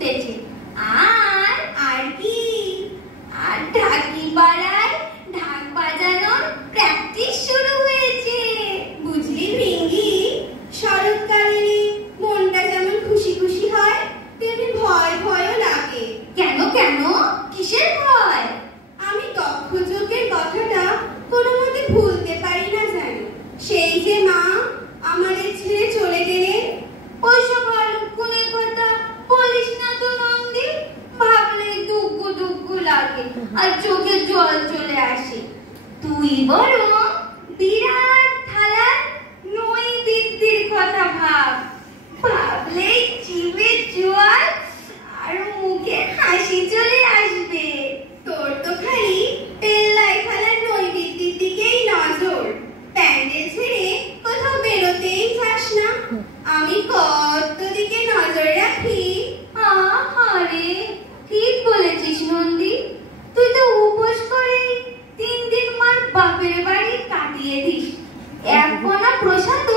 ফুটেছে। আর আর কি, আর ঢাকি পাড়ায় ঢাক বাজানোর প্র্যাকটিস শুরু হয়েছে। বুঝলি ভৃঙ্গি, শরৎকালে মনটা যেমন খুশি খুশি হয়, তেমনি ভয় ভয়ও লাগে। কেন কেন, কিসের ভয়? আমি দক্ষযজ্ঞের কথাটা কোনো মতে ভুলতে পারি না জানি। সেই যে মা আমাদের ছেড়ে চলে গেলেন। ওইসব অলক্ষণের কথা বলিস না তো নন্দী, ভাবলেই দুঃখ দুঃখ লাগে আর চোখে জল চলে আসে। তুই বরং বিরাট থালার নই দিদির কথা ভাব, ভাবলেই জিভে জল আর মুখে হাসি চলে আসবে। তোর তো খালি পেল্লাই খেলার নৈবেদ্যের দিকেই নজর, প্যান্ডেল ছেড়ে কোথাও বেরোতেই চাস না। আমি কত দিকে নজর রাখি। আহারে, ঠিক বলেছিস নন্দী, তুই তো উপোস করে 3 দিন মার বাপের বাড়ি কাটিয়ে দিস, এক কণা প্রসাদ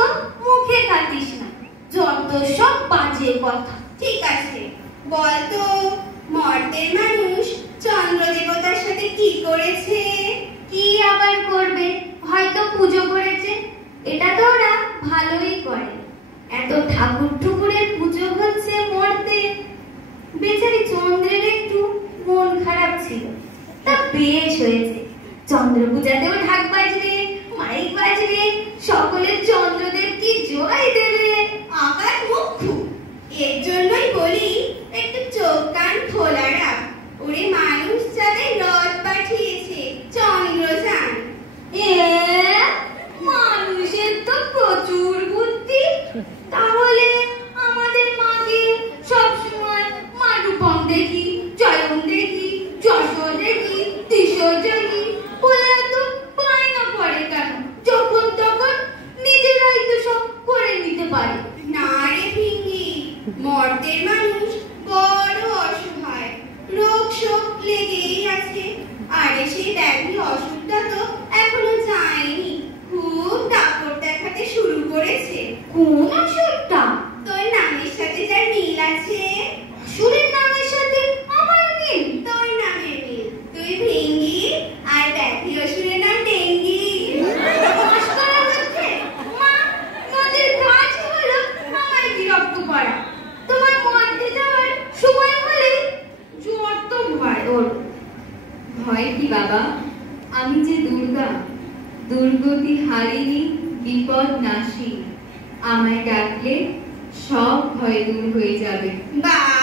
মুখে কাটিস না। যত সব বাজে কথা। ঠিক আছে, বলতো মর্তের মানুষ চন্দ্র দেবতার সাথে কি করেছে? কি আবার করবে, হয়তো পুজো করেছে। এটা তো ওরা ভালোই করে, এত ঠাকুর ঠুকুরের পুজো হচ্ছে মর্তে। বেচারি চন্দ্রের একটু মন খারাপ ছিল, তা বেশ হয়েছে। চন্দ্র পূজাতেও ঢাক বাজবে, মাইক বাজবে, সকলে চন্দ্রদেবকে জয় দেবে। আকার মুখ্য, এর জন্যই বলি একটু চোখ কান খোলা রাখ। ওরে মানুষ যাদের রথ পাঠিয়েছে চন্দ্রযান। মানুষের তো প্রচুর বুদ্ধি। তাহলে আমাদের মাকে সবসময় মাডুপম দেখি, জয়ম দেখি, যশো দেখি, দিশো দেখি বলে তো বায়না করে কেন? যখন তখন নিজেরাই তো সব করে নিতে পারে। না রে ভিঙ্গি, মর্তের মানুষ বড় অসহায়, রোগ শোক লেগেই আছে। আরে সেই ব্যাধি অসুখটা তো এখনো যায়নি, খুব দাপট দেখাতে শুরু করেছে। কোন অসুরটা? তোর নামের সাথে যার মিল আছে। অসুরের নামের সাথে আমার মিল? তোর নামের মিল, তুই ভিঙ্গি আর ব্যাধি অসুরের নাম ডেঙ্গি। মস্করা হচ্ছে? মা, তোমাদের কাজ হলো আমায় বিরক্ত করা। তোমার মর্তে যাওয়ার সময় হলে যত ভয় ওর। ভয় কি বাবা, আমি যে দুর্গা, দুর্গতি হারিনি, বিপদ নাশী। আমায় ডাকলে সব ভয় দূর হয়ে যাবে। বাহ,